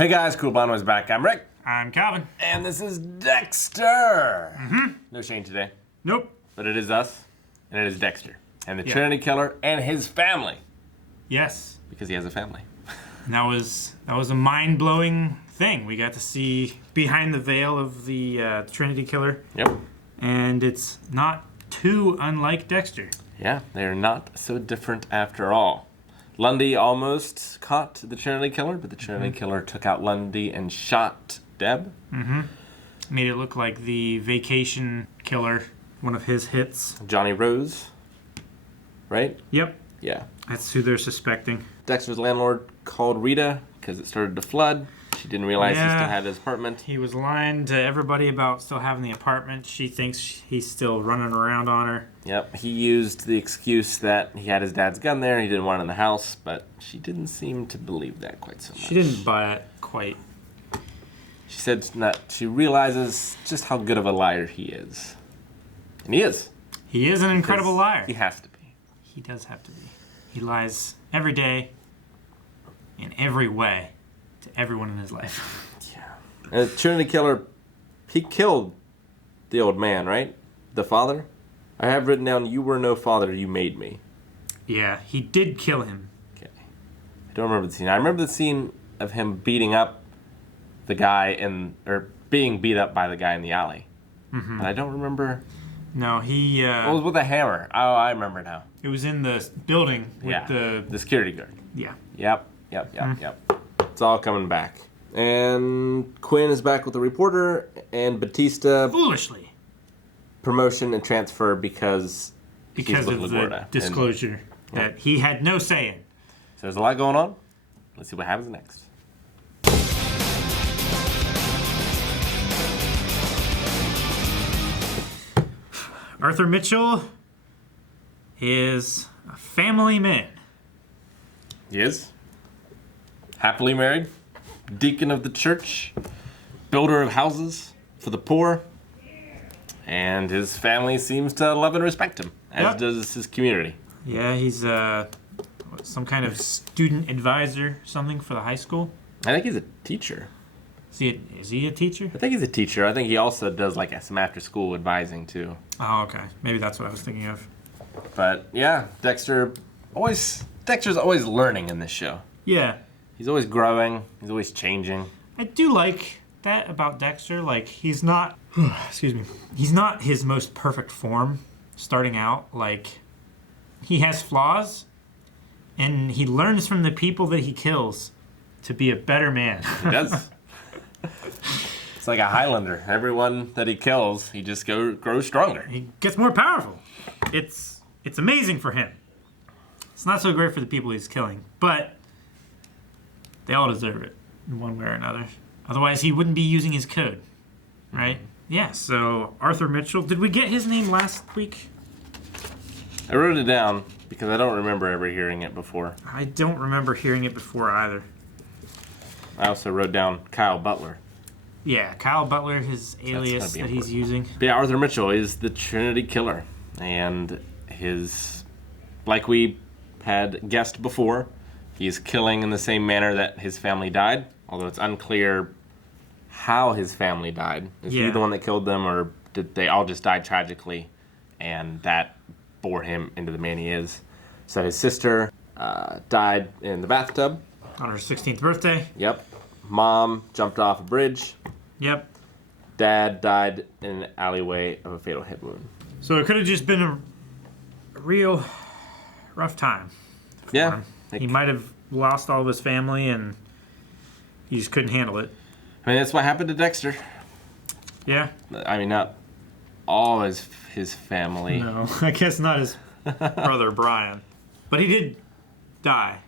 Hey guys, Cool Bono's back. I'm Rick. I'm Calvin. And this is Dexter. No Shane today. Nope. But it is us, and it is Dexter. And the Yeah. Trinity Killer and his family. Yes. Because he has a family. And that was a mind-blowing thing. We got to see behind the veil of the Trinity Killer. Yep. And it's not too unlike Dexter. Yeah, they're not so different after all. Lundy almost caught the Trinity Killer, but the Trinity Killer took out Lundy and shot Deb. Made it look like the Vacation Killer, one of his hits. Johnny Rose. Right? Yep. Yeah. That's who they're suspecting. Dexter's landlord called Rita because it started to flood. She didn't realize he Yeah. still had his apartment. He was lying to everybody about still having the apartment. She thinks he's still running around on her. Yep, he used the excuse that he had his dad's gun there and he didn't want it in the house, but she didn't seem to believe that quite so much. She didn't buy it quite. She said that she realizes just how good of a liar he is. And he is. He is an incredible liar. He has to be. He does have to be. He lies every day, in every way, to everyone in his life. Yeah. And the Trinity Killer, he killed the old man, right? The father? I have written down, "You were no father, you made me." Yeah, he did kill him. Okay. I don't remember the scene. I remember the scene of him beating up the guy or being beat up by the guy in the alley. But I don't remember. No, he... It was with a hammer. Oh, I remember now. it was in the building with The security guard. Yeah. Yep. It's all coming back. And Quinn is back with the reporter, and Batista Foolishly. promotion and transfer because Because he's with of LaGuardia. the disclosure that he had no say in. So there's a lot going on. Let's see what happens next. Arthur Mitchell is a family man. He is happily married, deacon of the church, builder of houses for the poor, and his family seems to love and respect him, as Yep. does his community. Yeah, he's some kind of student advisor, something for the high school. I think he's a teacher. Is he a teacher? I think he's a teacher. I think he also does like some after-school advising too. Oh, okay. Maybe that's what I was thinking of. But yeah, Dexter's always learning in this show. Yeah. He's always growing. He's always changing. I do like that about Dexter. Like, he's not, excuse me, he's not his most perfect form starting out. Like, he has flaws, and he learns from the people that he kills to be a better man. He does. It's like a Highlander. Everyone that he kills, he just grows stronger. He gets more powerful. It's amazing for him. It's not so great for the people he's killing, but they all deserve it in one way or another. Otherwise, he wouldn't be using his code, right? Yeah, so Arthur Mitchell. Did we get his name last week? I wrote it down because I don't remember ever hearing it before. I don't remember hearing it before either. I also wrote down Kyle Butler. Yeah, Kyle Butler, his alias that he's using. But yeah, Arthur Mitchell is the Trinity Killer. And like we had guessed before, he's killing in the same manner that his family died. Although it's unclear how his family died. Is he the one that killed them, or did they all just die tragically? And that bore him into the man he is. So his sister died in the bathtub. On her 16th birthday. Yep. Mom jumped off a bridge. Yep. Dad died in an alleyway of a fatal hit wound. So it could have just been a real rough time. Yeah. He might have lost all of his family and he just couldn't handle it. I mean, that's what happened to Dexter. Yeah. I mean, not all his family. No, I guess not his brother Brian. But he did die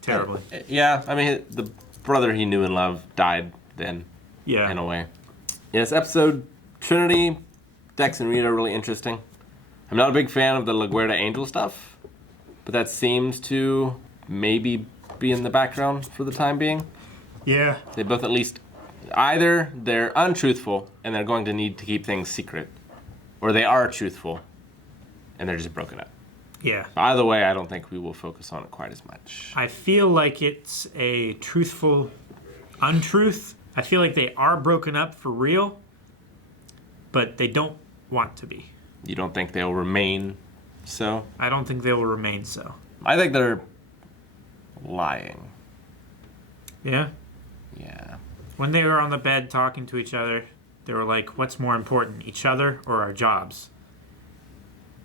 terribly. Yeah, I mean, the brother he knew and loved died then, in a way. Yes, episode Trinity, Dex and Rita are really interesting. I'm not a big fan of the LaGuardia Angel stuff, but that seems to maybe be in the background for the time being. Yeah. They both at least, either they're untruthful and they're going to need to keep things secret, or they are truthful and they're just broken up. Yeah. Either way, I don't think we will focus on it quite as much. I feel like it's a truthful untruth. I feel like they are broken up for real, but they don't want to be. You don't think they'll remain so? I don't think they will remain so. I think they're lying. Yeah? Yeah. When they were on the bed talking to each other, they were like, what's more important, each other or our jobs?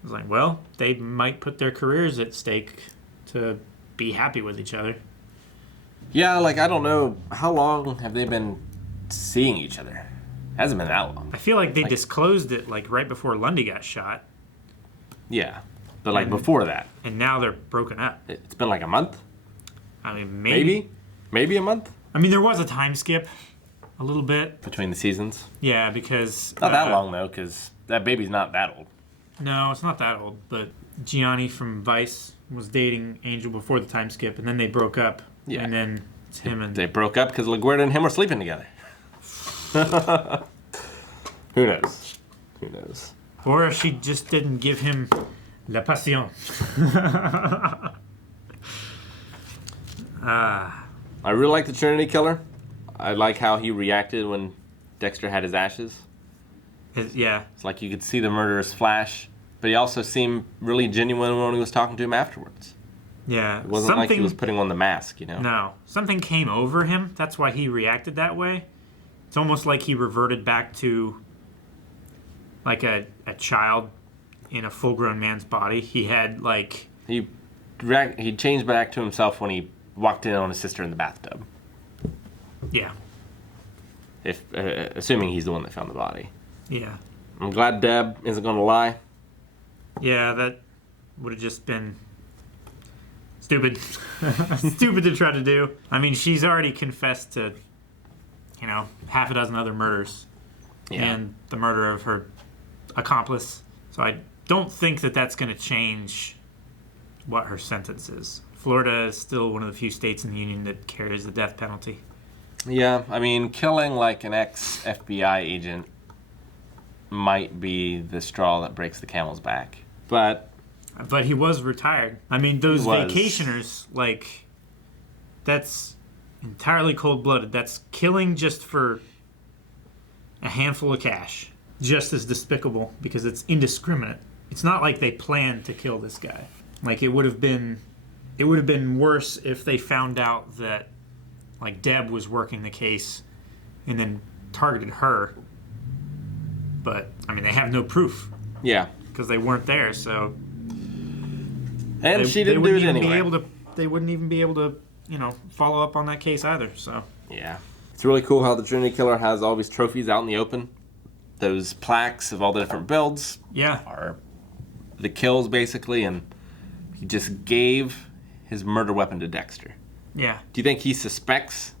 I was like, well, they might put their careers at stake to be happy with each other. Yeah, like, I don't know. How long have they been seeing each other? Hasn't been that long. I feel like they disclosed it like right before Lundy got shot, Yeah. But, like, before that, and now they're broken up. it's been like a month? I mean, Maybe a month? I mean, there was a time skip, a little bit. Between the seasons? Yeah, because... Not that long, though, because that baby's not that old. No, it's not that old, but Gianni from Vice was dating Angel before the time skip, and then they broke up. Yeah. And then it's him and... They broke up because LaGuardia and him were sleeping together. Who knows? Who knows? Or she just didn't give him la passion. I really like the Trinity Killer. I like how he reacted when Dexter had his ashes. Yeah. It's like you could see the murderous flash, but he also seemed really genuine when he was talking to him afterwards. Yeah. It wasn't like he was putting on the mask, you know? No. Something came over him. That's why he reacted that way. It's almost like he reverted back to like a child in a full-grown man's body. He had like... He changed back to himself when he walked in on his sister in the bathtub. Yeah. If assuming he's the one that found the body. Yeah. I'm glad Deb isn't going to lie. Yeah, that would have just been stupid. Stupid to try to do. I mean, she's already confessed to, half a dozen other murders. Yeah. And the murder of her accomplice. So I don't think that that's going to change what her sentence is. Florida is still one of the few states in the union that carries the death penalty. Yeah, I mean, killing like an ex-FBI agent might be the straw that breaks the camel's back. But he was retired. I mean, those He was. vacationers, like, that's entirely cold-blooded. That's killing just for a handful of cash. Just as despicable because it's indiscriminate. It's not like they planned to kill this guy. Like, it would have been worse if they found out that, like, Deb was working the case and then targeted her. But, I mean, they have no proof yeah. because they weren't there, so... And she didn't do it anyway. They wouldn't even be able to, follow up on that case either, so... Yeah. It's really cool how the Trinity Killer has all these trophies out in the open. Those plaques of all the different builds Yeah. are the kills, basically, and he just gave his murder weapon to Dexter. Yeah. Do you think he suspects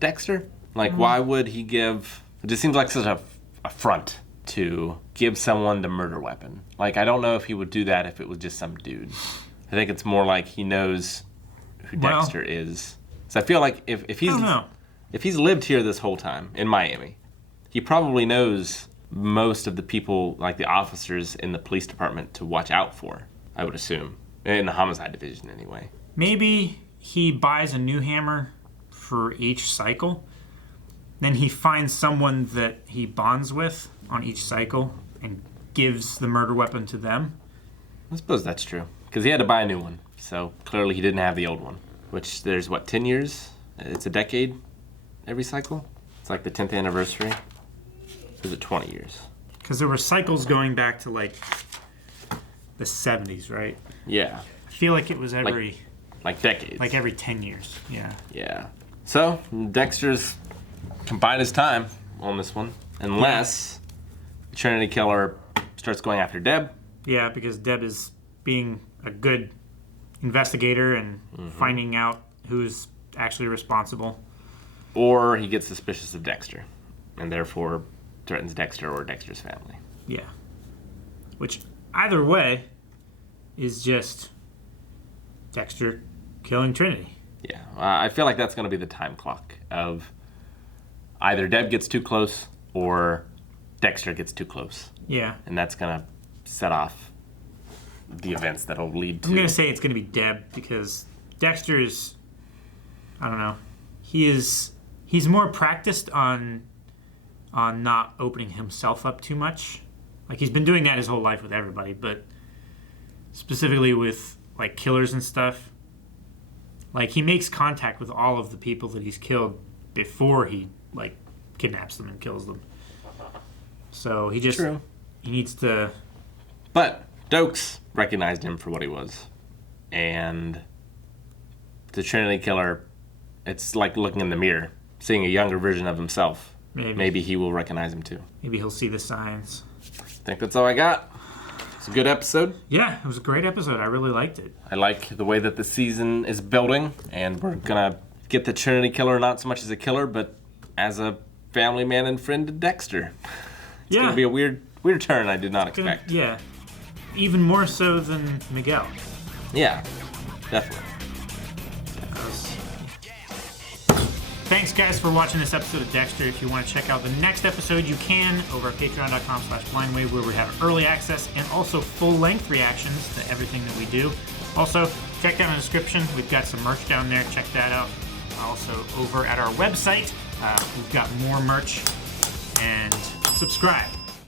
Dexter? Like, why would he give... It just seems like such a affront to give someone the murder weapon. Like, I don't know if he would do that if it was just some dude. I think it's more like he knows who Dexter is. So I feel like if he's lived here this whole time in Miami, he probably knows most of the people, like the officers in the police department, to watch out for, I would assume. In the homicide division, anyway. Maybe he buys a new hammer for each cycle. Then he finds someone that he bonds with on each cycle and gives the murder weapon to them. I suppose that's true. Because he had to buy a new one. So clearly he didn't have the old one. Which there's, 10 years? It's a decade every cycle? It's like the 10th anniversary. Or is it 20 years? Because there were cycles going back to, like, the 70s, right? Yeah. I feel like it was every... Like decades. Like every 10 years, yeah. Yeah. So, Dexter's can bide his time on this one. Unless the Trinity Killer starts going after Deb. Yeah, because Deb is being a good investigator and finding out who's actually responsible. Or he gets suspicious of Dexter. And therefore threatens Dexter or Dexter's family. Yeah. Which, either way, is just Dexter killing Trinity. Yeah. I feel like that's going to be the time clock of either Deb gets too close or Dexter gets too close. Yeah. And that's going to set off the events that'll lead to... I'm going to say it's going to be Deb because Dexter is, I don't know, he He's more practiced on not opening himself up too much. Like, he's been doing that his whole life with everybody, but specifically with, like, killers and stuff. Like, he makes contact with all of the people that he's killed before he, like, kidnaps them and kills them. So he just... True. He needs to... But Dokes recognized him for what he was. And the Trinity Killer, it's like looking in the mirror, seeing a younger version of himself. Maybe he will recognize him too. Maybe he'll see the signs. I think that's all I got. It's a good episode. Yeah, it was a great episode. I really liked it. I like the way that the season is building, and we're gonna get the Trinity Killer not so much as a killer, but as a family man and friend to Dexter. It's gonna be a weird turn I did not expect. Yeah, even more so than Miguel. Yeah, definitely. Thanks, guys, for watching this episode of Dexter. If you want to check out the next episode, you can over at patreon.com/blindwave, where we have early access and also full-length reactions to everything that we do. Also, check down in the description. We've got some merch down there. Check that out. Also, over at our website, we've got more merch. And subscribe.